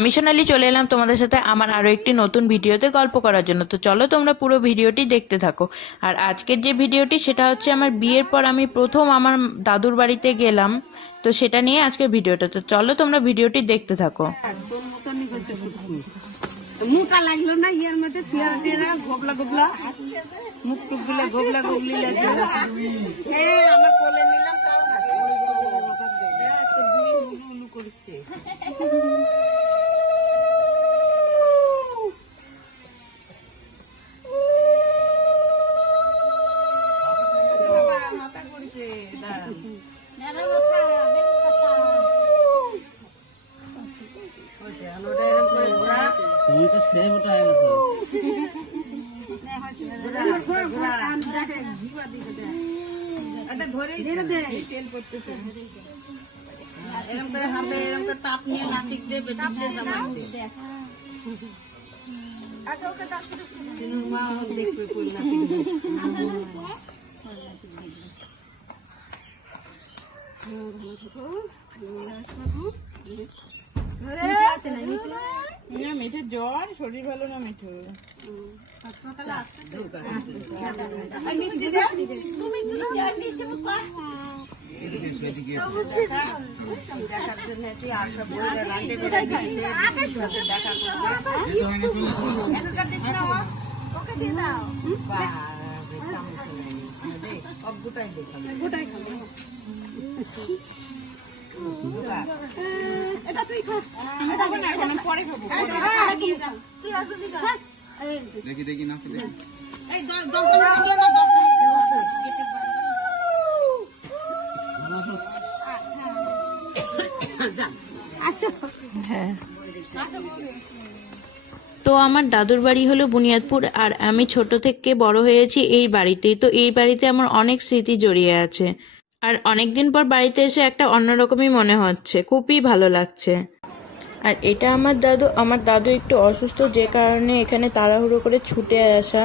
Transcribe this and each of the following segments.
আমি সোনালি চলে এলাম তোমাদের সাথে আমার আরও একটি নতুন ভিডিওতে গল্প করার জন্য। তো চলো তোমরা পুরো ভিডিওটি দেখতে থাকো। আর আজকের যে ভিডিওটি, সেটা হচ্ছে আমার বিয়ের পর আমি প্রথম আমার দাদুর বাড়িতে গেলাম। তো সেটা নিয়ে আজকের ভিডিওটা। তো চলো তোমরা ভিডিওটি দেখতে থাকো। মোটা লাগল না মধ্যে চেয়ারা টেরা গোবলা গোবলা মুখ গোবলা গোবলি কোলে নিলাম, তাও উলু করছে। তেল এরকম করে হাতে এরকম করে তাপ নিয়ে নাতিক দে বেটিক দে জামাই দে মা দেখবে কোন নাতিক দে। মেঠের জ্বর শরীর ভালো না মেঠো? আর তুই ওকে দিয়ে দাও সব গোটাই দে খালি। গোটা। পরে খাব। তুই আর দেখি দেখি না দেখি এই দরকার হলে। তো আমার দাদুর বাড়ি হলো বুনিয়াদপুর, আর আমি ছোট থেকে বড় হয়েছি এই বাড়িতেই। তো এই বাড়িতে আমার অনেক স্মৃতি জড়িয়ে আছে। আর অনেক দিন পর বাড়িতে এসে একটা অন্যরকমই মনে হচ্ছে, খুবই ভালো লাগছে। আর এটা আমার দাদু আমার দাদু একটু অসুস্থ, যে কারণে এখানে তাড়াহুড়ো করে ছুটে আসা।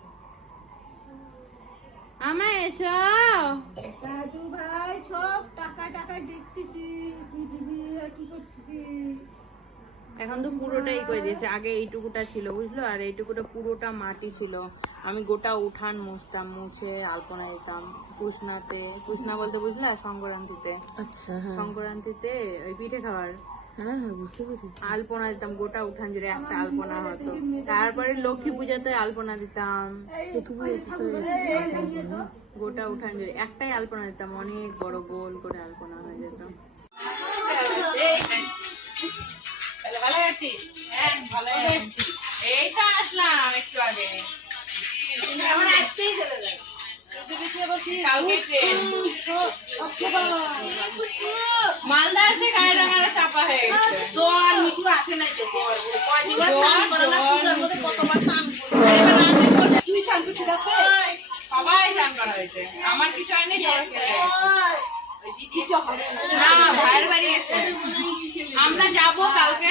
আমা এসো। দাদু ভাই সব টাকা টাকা দেখতেছি। কি দিদি আর কি করতেছি? এখন তো পুরোটাই করে দিয়েছে? আগে এইটুকুটা ছিল বুঝলো? আর এইটুকুটা পুরোটা মাটি ছিল। আমি গোটা উঠান মুছতাম মুছে আলপনা দিতাম পুষনাতে পুষনা বলতে বুঝলা? সংক্রান্তিতে। আচ্ছা সংক্রান্তিতে ওই পিঠে খাওয়ার। হ্যাঁ হ্যাঁ বুঝতে পেরেছি আলপনা দিতাম গোটা উঠান জুড়ে একটা আলপনা হতো তারপরে লক্ষ্মী পূজাতে আলপনা দিতাম গোটা উঠান জুড়ে একটাই আলপনা দিতাম অনেক বড় গোল করে আলপনা হয়ে যেত ভালো আছিস হ্যাঁ ভালো আছি এই তো আসলাম একটু আগে আমার আসতেই চলে যায় কালকে আমার কিছু হয়নি যাব কালকে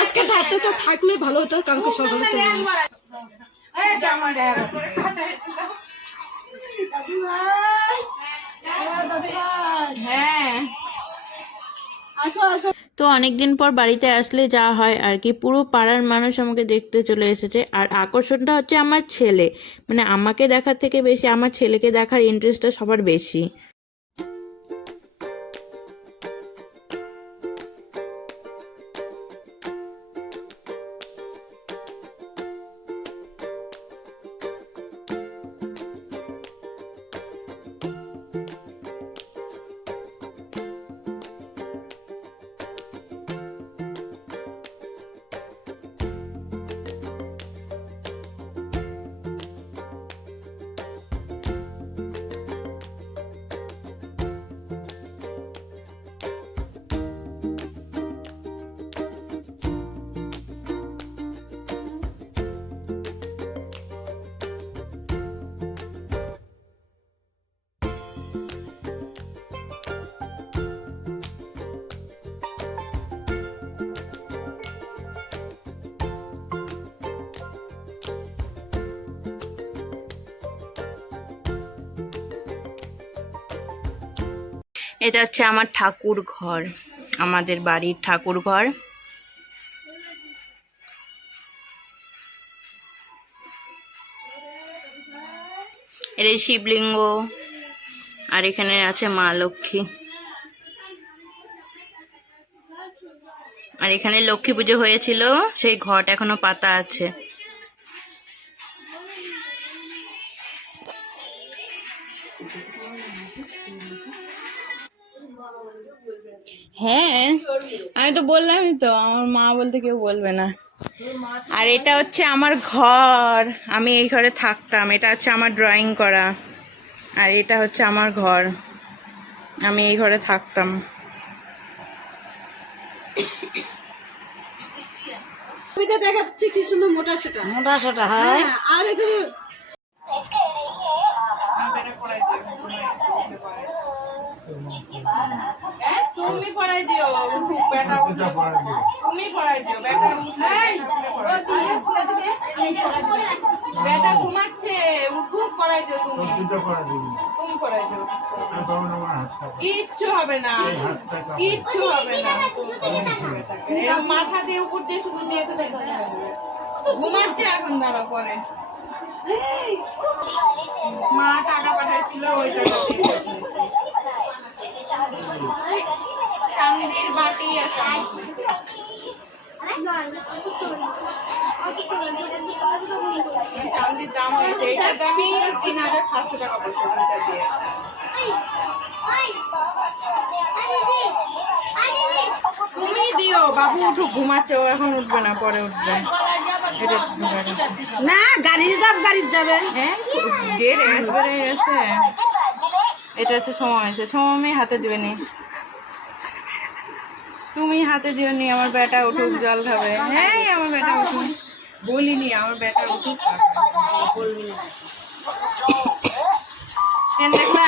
আজকে রাতে তো থাকলে ভালো হতো কালকে সকালে চলে। হ্যাঁ। তো অনেকদিন পর বাড়িতে আসলে যা হয় আর কি, পুরো পাড়ার মানুষ আমাকে দেখতে চলে এসেছে। আর আকর্ষণটা হচ্ছে আমার ছেলে। মানে আমাকে দেখার থেকে বেশি আমার ছেলেকে দেখার ইন্টারেস্টটা সবার বেশি। এটা হচ্ছে আমার ঠাকুর ঘর, আমাদের বাড়ির ঠাকুর ঘর। এটা শিবলিঙ্গ, আর এখানে আছে মা লক্ষ্মী। আর এখানে লক্ষ্মী পুজো হয়েছিল, সেই ঘট এখনও পাতা আছে। তো আমার মা বলতে কেউ বলবে না। আর এটা হচ্ছে আমার ঘর। আমি এই ঘরে থাকতাম। এটা হচ্ছে আমার ড্রয়িং করা। আর এটা হচ্ছে আমার ঘর। আমি এই ঘরে থাকতাম। দেখাচ্ছি কি সুন্দর মোটা সেটা। মোটা সোটা হ্যাঁ, আর এখানে তুমি পড়াই দিও বেটা তুমি পড়াই দিও। বেটা বেটা ঘুমাচ্ছে উঠুক পড়াই দিও তুমি। তুমি পড়াই দিও। কিচ্ছু হবে না। কিচ্ছু হবে না। মাথা দিয়ে উপর দিয়ে শুরু দিয়ে তো ঘুমাচ্ছে এখন দাঁড়া পরে। মা টাকা পাঠাইছিল ওই টাকা বাটি দাম হয়েছে এটার দামই তিন হাজার সাতশো টাকা পড়ছে দুইটা দিয়ে তুমি দিও বাবু ঘুমাচ্ছে ও এখন উঠবে না পরে উঠবে। এটা না গাড়ির দাম গাড়ির যাবে। হ্যাঁ গেট এটা হচ্ছে সময় আছে সময় হাতে দিবে নি। তুমি হাতে দিও নি আমার বেটা উঠুক জল খাবে। হ্যাঁ আমার বেটা উঠুক। বলিনি আমার বেটা উঠুক। বলবি কেন দেখবা?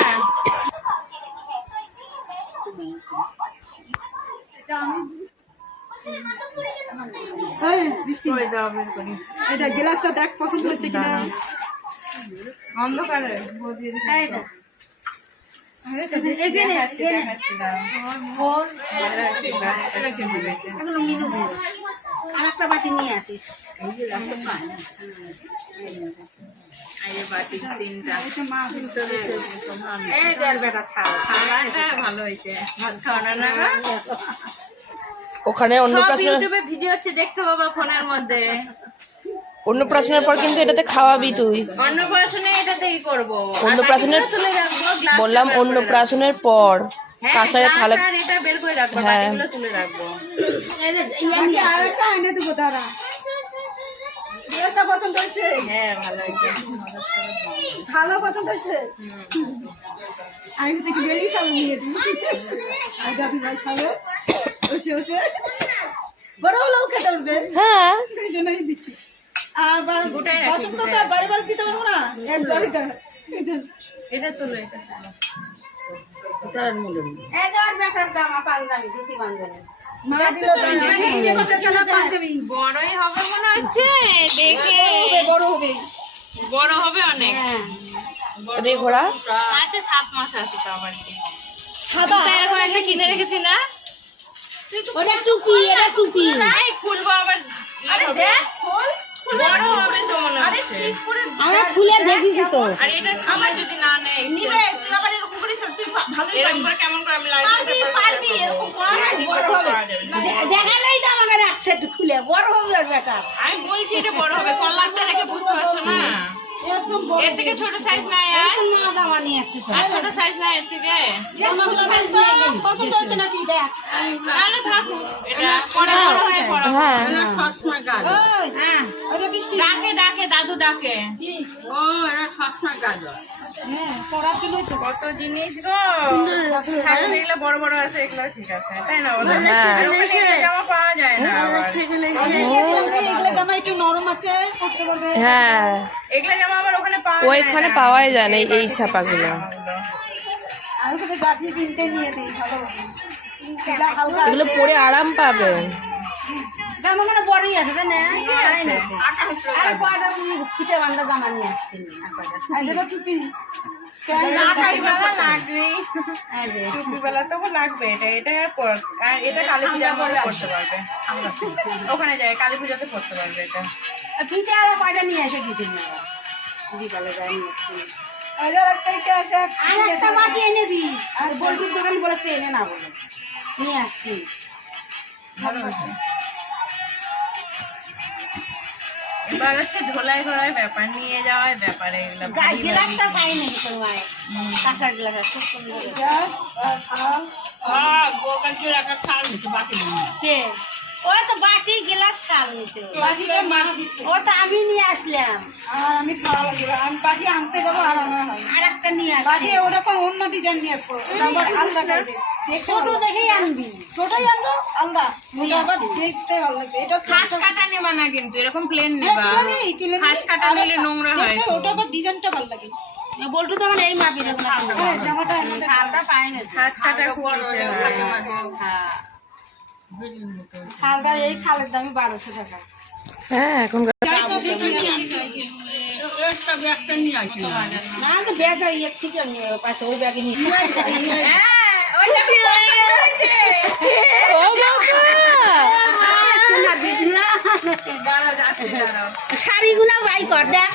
এটা গ্লাসটা দেখ পছন্দ হচ্ছে কিনা। অন্ধকারে। আর একটা বাটি নিয়ে আসিস বাটি তিনটা। এই দেড় বেটা থাল খাবারটা ভালো হয়েছে। ভাত খাওয়ানো না ওখানে অন্য ইউটিউবে ভিডিও হচ্ছে দেখতে পাবা ফোনের মধ্যে। অন্নপ্রাশনের পর কিন্তু এটাতে খাওয়াবি তুই। অন্নপ্রাশনে এটাতেই করব। অন্নপ্রাশনের- বললাম অন্নপ্রাশনের পর। হ্যাঁ, থালা এটা বের করে রাখব হ্যাঁ। বাকিগুলো তুলে রাখব। পছন্দ হয়েছে? হ্যাঁ ভালো হয়েছে। ভালো পছন্দ হয়েছে? আমি হচ্ছে কি বেরিয়ে খাব নিয়ে দিই আর দাদি ভাই খাবে। বসে বসে। বড় হলেও খেতে উঠবে হ্যাঁ। এই জন্যই দিচ্ছি। আর বাসন তো বাড়ি বাড়ি দিতে পারব না? এটা বড়ই হবে মনে হচ্ছে দেখে। বড় হবে বড় হবে। অনেক। রে ঘোড়া। আচ্ছা সাত মাস আছে তো আমার সাদা? এরকম একটা কিনে রেখেছি না? ওটা টুপি এটা টুপি। খুলবো আবার। আরে দেখ খোল। বড় হবে তো মনে হচ্ছে ঠিক করে আমরা খুলে দেখিছি তো আর এটা আমার যদি না নেয় নিবে তুই আবার এরকম করিস তুই ভালো এরকম করে কেমন করে আমি লাইট পারবি পারবি এরকম বড় হবে দেখালেই তো আমাকে রাখছে খুলে বড় হবে বেটা আমি বলছি এটা বড় হবে কলারটা দেখে বুঝতে পারছ না এর থেকে ছোট সাইজ নাই আর না দামা নিয়ে আসছে আর ছোট সাইজ নাই এর থেকে পছন্দ হচ্ছে নাকি দেখ তাহলে থাকুক এটা পরে বড় হয়ে পড়া হ্যাঁ সবসময় গাছ হ্যাঁ ডাকে ডাকে দাদু ডাকে। ও এরা সবসময় গাছ হ্যাঁ পড়ার জন্যই তো। কত জিনিস এগুলো বড় বড় আছে এগুলো ঠিক আছে। তাই না বলো? আর ওখানে এগুলো জামা পাওয়া যায় না এগুলো জামা একটু নরম আছে হ্যাঁ। এগুলো জামা আবার ওখানে পাওয়া ওইখানে পাওয়াই যায় না এই- ছাপাগুলো। আমি নিয়ে দিই ভালো এগুলো পরে আরাম পাবে। জামা মানে বড়ই আছে? তাই না আর কয়টা ফিতে বান্ধা জামা নিয়ে আসছি? টুপি টুপি এটা ওখানে যায় কালী পূজাতে পড়তে পারবে কয়টা নিয়ে এসে দিছিস না বিকালে যাই নিয়ে আর একটা বাটি এনে দিস। আর বল্টুর দোকান বলেছে এনে না বলে। নিয়ে আসছি। এবার হচ্ছে ঢোলাই ঘোড়ায় ব্যাপার নিয়ে যাওয়ার ব্যাপার এগুলো। গ্লাসটা পাই নাকি তোমার কাঁচার গ্লাস আছে খুব সুন্দর ওই তো বাটি গ্লাস বাটিটা মাছ দিচ্ছে। ওটা আমি নিয়ে আসলাম। আর আমি খাওয়া লাগবে। আমি বাটি আনতে যাব আর আর একটা নিয়ে বাটি ওরকম অন্য ডিজাইন নিয়ে আসব। আবার আলাদা করবে ছোট দেখেই আনবি। ছোটই আনব আলাদা। ওটা আবার দেখতে ভালো লাগবে। এটা হাত কাটা নেবা না কিন্তু এরকম প্লেন হ্যাঁ, নেবা। হাত কাটা নিলে নোংরা হয়। ওটা আবার ডিজাইনটা ভালো লাগে। বল্টু তো আমার এই মাপি দেখুন হ্যাঁ, জামাটা খালটা না কাটা খুব হয়। এই খালের দামই বারোশো টাকা। হ্যাঁ এখন না তো ব্যাগ থেকে পাশে ওই ব্যাগে নিয়ে ও বাবা! সোনা দিদি না শাড়িগুলো বাই কর দেখ।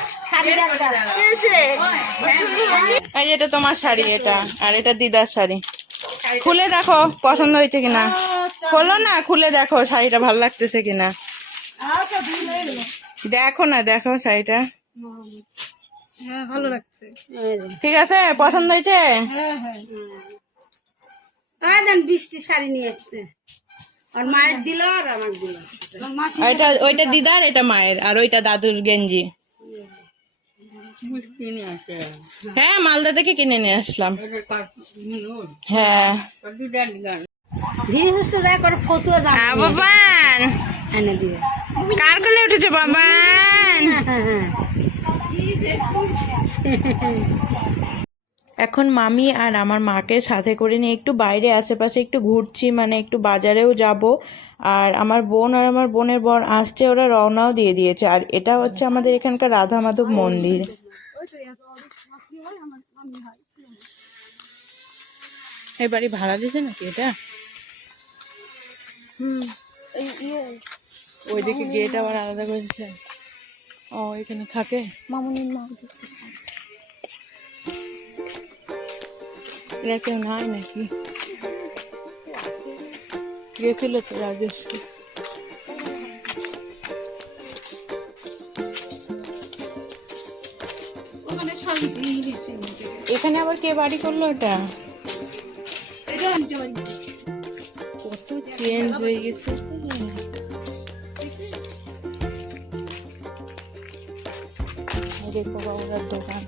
এই এটা তোমার শাড়ি এটা আর এটা দিদার শাড়ি। খুলে দেখো পছন্দ হয়েছে কিনা। খোলো না খুলে দেখো শাড়িটা ভালো লাগতেছে কিনা। আচ্ছা দেখো না দেখো শাড়িটা। হ্যাঁ ভালো লাগছে। ঠিক আছে পছন্দ হয়েছে? হ্যাঁ হ্যাঁ। এই দেন বৃষ্টি শাড়ি নিয়ে এসছে। আর মায়ের দিল আর আমার দিল। ওইটা ওইটা দিদার এটা মায়ের আর ওইটা দাদুর গেঞ্জি। হ্যাঁ মালদা থেকে কিনে নিয়ে আসলাম। হ্যাঁ। ধীরে সুস্থে যা করে ফতুয়া যা বাবান! এনে দিবে। কার কোলে উঠেছে বাবান? এখন মামি আর আমার মাকে সাথে করে নিয়ে একটু বাইরে আশেপাশে একটু ঘুরছি মানে একটু বাজারেও যাব। আর আমার বোন আর আমার বোনের বোন আসছে ওরা রওনাও দিয়ে দিয়েছে। আর এটা হচ্ছে আমাদের এখানকার রাধা মাধব মন্দির এবারে ভাড়া দিতে নাকি এটা? ওইদিকে গেট আবার আলাদা করেছে ও এখানে থাকে? মামুনির মা। এরা কেউ নাই নাকি? গেছিল তো শাড়ি এখানে আবার কে বাড়ি করল এটা এটা চেঞ্জ হয়ে গেছে? দেখো বাবুরার দোকান।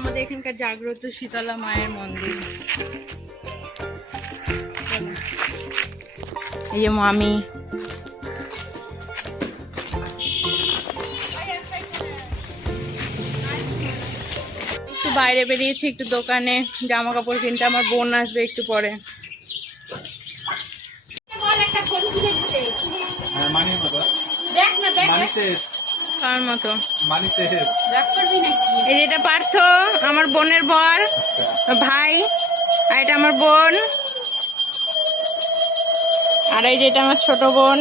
আমাদের এখানকার জাগ্রত শীতলা মায়ের মন্দির। এই যে মামি বাইরে বেরিয়েছি একটু দোকানে জামা কাপড় কিনতে আমার বোন আসবে একটু পরে। মানি মতো দেখ না দেখ। মানি শেষ। কার মতো? মানি শেষ। দেখ করবি নাকি? এই যে এটা পার্থ আমার বোনের বর ভাই আর এটা আমার বোন। আর এই যে এটা আমার ছোট বোন।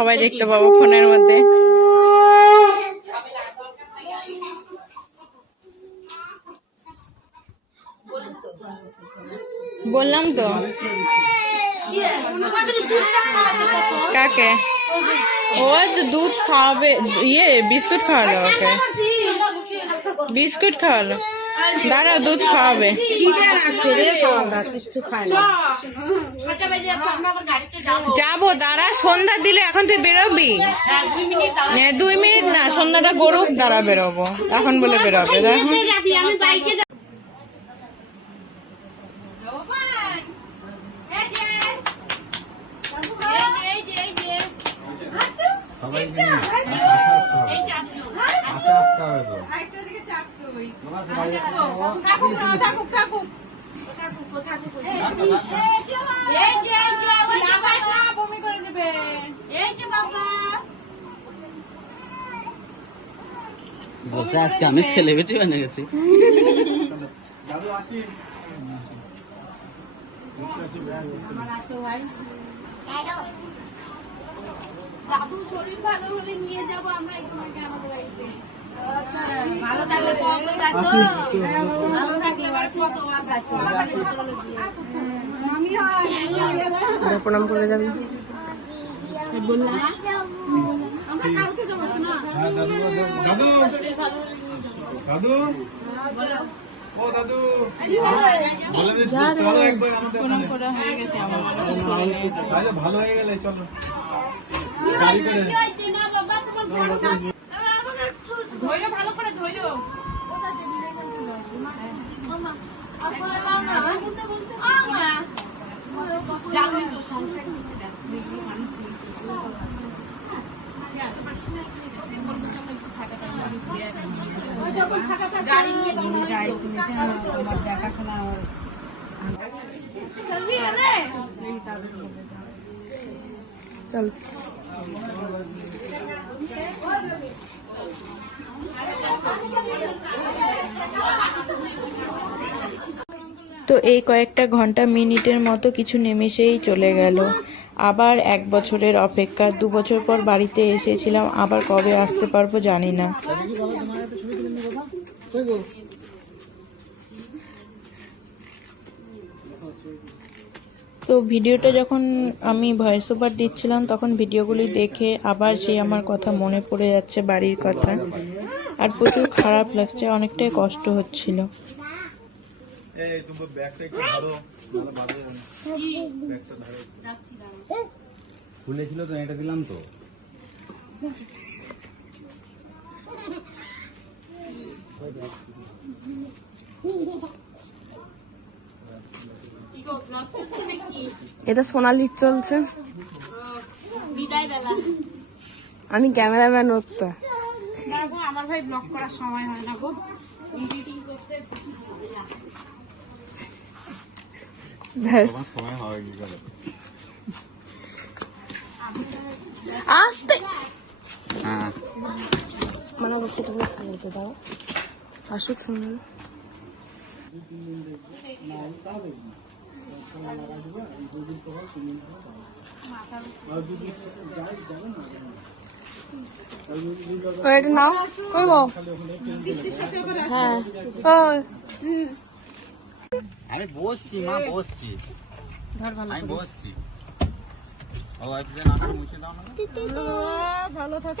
সবাই দেখতে পাবো ফোনের মধ্যে। বললাম তো। কাকে? ও তো দুধ খাওয়াবে ইয়ে বিস্কুট খাওয়ালো ওকে। বিস্কুট খাওয়ালো। দাঁড়াও দুধ খাওয়াবে। কিছু যাব দাঁড়া সন্ধ্যা দিলে এখন তুই বেরোবি? হ্যাঁ, দুই মিনিট না সন্ধ্যাটা গরুক দাঁড়া বেরোবো। এখন বলে বেরোবে সবাই থাকুক না, থাকুক আমি সেলিব্রিটি বনে গেছি দাদু শরীর ভালো হলে নিয়ে যাব আমরা আমাদের বাড়িতে। ভালো থাকলে কত ভালো থাকলে হয় প্রণাম করে যাবি। যাব না দাদু দাদু ও দাদু। চলো একবার আমাদের ভালো হয়ে গেলে চলো। গাড়ি করে ধৈর্য ভালো করে ধৈর্য গাড়ি নিয়ে দেখাশোনা চল। তো এই কয়েকটা ঘণ্টা মিনিটের মতো কিছু নিমেষেই চলে গেল। আবার এক বছরের অপেক্ষা, দু বছর পর বাড়িতে এসেছিলাম, আবার কবে আসতে পারব জানি না। তো ভিডিওটা যখন আমি ভয়েস ওভার দিচ্ছিলাম তখন ভিডিওগুলি দেখে আবার সেই আমার কথা মনে পড়ে যাচ্ছে বাড়ির কথা। আর প্রচুর খারাপ লাগছে অনেকটাই কষ্ট হচ্ছিল। এই তুমি ব্যাগটা একটু ধরো ভালো ভালো ব্যাগটা ধরো খুলেছিল তো এটা দিলাম তো। এটা সোনালি চলছে। আমি ক্যামেরাম্যান হতো। না গো আমার ভাই ব্লগ করার সময় হয় না গো। এডিটিং করতে ব্যাস। সময় হয় আসতে। মানে বসে তুমি খাব দাও আসুক ও, এটা নাও হ্যাঁ। ওই আমি বসছি মা বসছি। আমি বসছি। ও একজন আমার মুছে দাও না। ভালো থাকো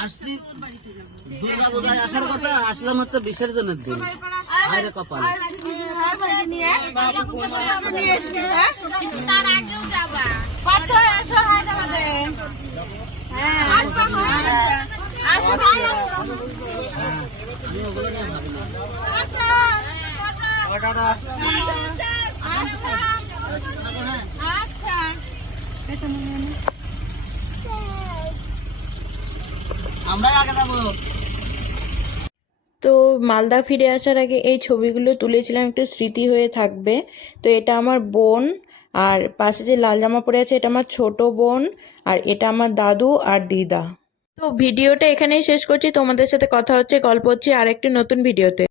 আসছি দুর্গা পূজায় আসার কথা আসলাম হচ্ছে বিসর্জনের দিন। আরে কপাল। তার আগেও যাবা কত আসো হায়দ্রাবাদে হ্যাঁ আসো আসো আমি ওগুলো নিয়ে ভাবি না আচ্ছা তো মালদা ফিরে আসার আগে এই ছবিগুলো তুলেছিলাম, একটু স্মৃতি হয়ে থাকবে। তো এটা আমার বোন, আর পাশে যে লাল জামা পরে আছে এটা আমার ছোট বোন, আর এটা আমার দাদু আর দিদা। তো ভিডিওটা এখানেই শেষ করছি। তোমাদের সাথে কথা হচ্ছে, গল্প হচ্ছে আর একটি নতুন ভিডিওতে।